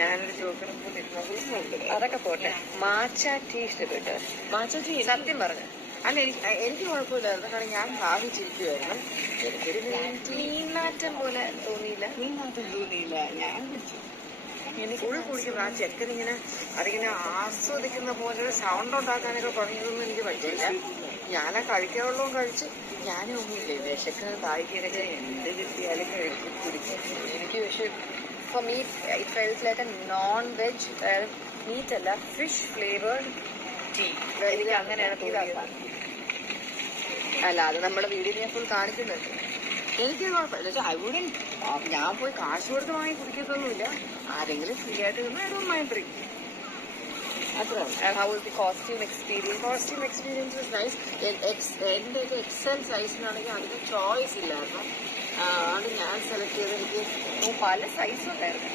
ഞാനൊരു ചോക്കറ അതൊക്കെ പോട്ടെ. മാച്ച ടീ ഇഷ്ടപ്പെട്ടു. മാച്ച ടീ സത്യം പറഞ്ഞു. അല്ല, എനിക്ക് കുഴപ്പമില്ലായിരുന്നു. കാരണം ഞാൻ ഭാവിച്ചിരിക്കുവായിരുന്നു. എനിക്കൊരു മീൻനാറ്റം പോലെ തോന്നിയില്ല. മീൻനാറ്റം തോന്നിയില്ല. ഞാൻ കുടിച്ചു. ഫുൾ കുടിക്കുന്നു. ആ ചെക്കനിങ്ങനെ അതിങ്ങനെ ആസ്വദിക്കുന്ന പോലെ സൗണ്ട് ഉണ്ടാക്കാനൊക്കെ പറഞ്ഞതൊന്നും എനിക്ക് പറ്റില്ല. ഞാനാ കഴിക്കാനുള്ളതും കഴിച്ച്. ഞാനും ഒന്നുമില്ലേ വിശക്കുന്ന താഴ്ത്തിയൊക്കെ എന്ത് കിട്ടിയാലും കഴിച്ച് കുടിക്കും. എനിക്ക് പക്ഷെ for me it felt like a non veg meat അല്ല, ഫിഷ് ഫ്ലേവേർഡ് ടീ. എനിക്ക് അങ്ങനെയാണ് തോന്നിയത്. അല്ല, അത് നമ്മുടെ വീഡിയോ ഞാൻ ഫുൾ കാണിക്കുന്നുണ്ട്. എനിക്ക് കുഴപ്പമില്ല. ഞാൻ പോയി കാശ് കൊടുത്ത് വാങ്ങി കുടിക്കത്തൊന്നുമില്ല. ആരെങ്കിലും ഫ്രീ ആയിട്ട് നിന്ന് I don't mind drinking. അത്രേ. How was the costume experience? Costume experience was nice. എൻ്റെ എക്സൽ സൈസിനാണെങ്കിൽ അധികം ചോയ്സ് ഇല്ലായിരുന്നു. അതുകൊണ്ട് ഞാൻ സെലക്ട് ചെയ്ത് എനിക്ക് പല സൈസ് ഉണ്ടായിരുന്നു.